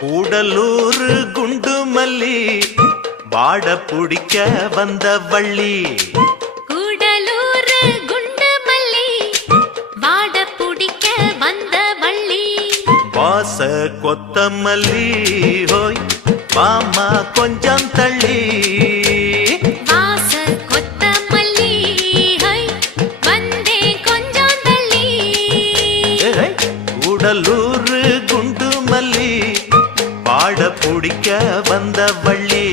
கூடலூர் குண்டு மல்லி வாட புடிக்க வந்த வள்ளி. கூடலூர் குண்டு மல்லி வாட புடிக்க வந்த வள்ளி. வாச கொத்தமல்லி ஹோய் மாமா கொஞ்சம் தள்ளி. வாச கொத்தமல்லி ஹோய் வந்தே கொஞ்சம் தள்ளி. கூடலூர் குண்டு மல்லி வாட புடிக்க வந்த வள்ளி.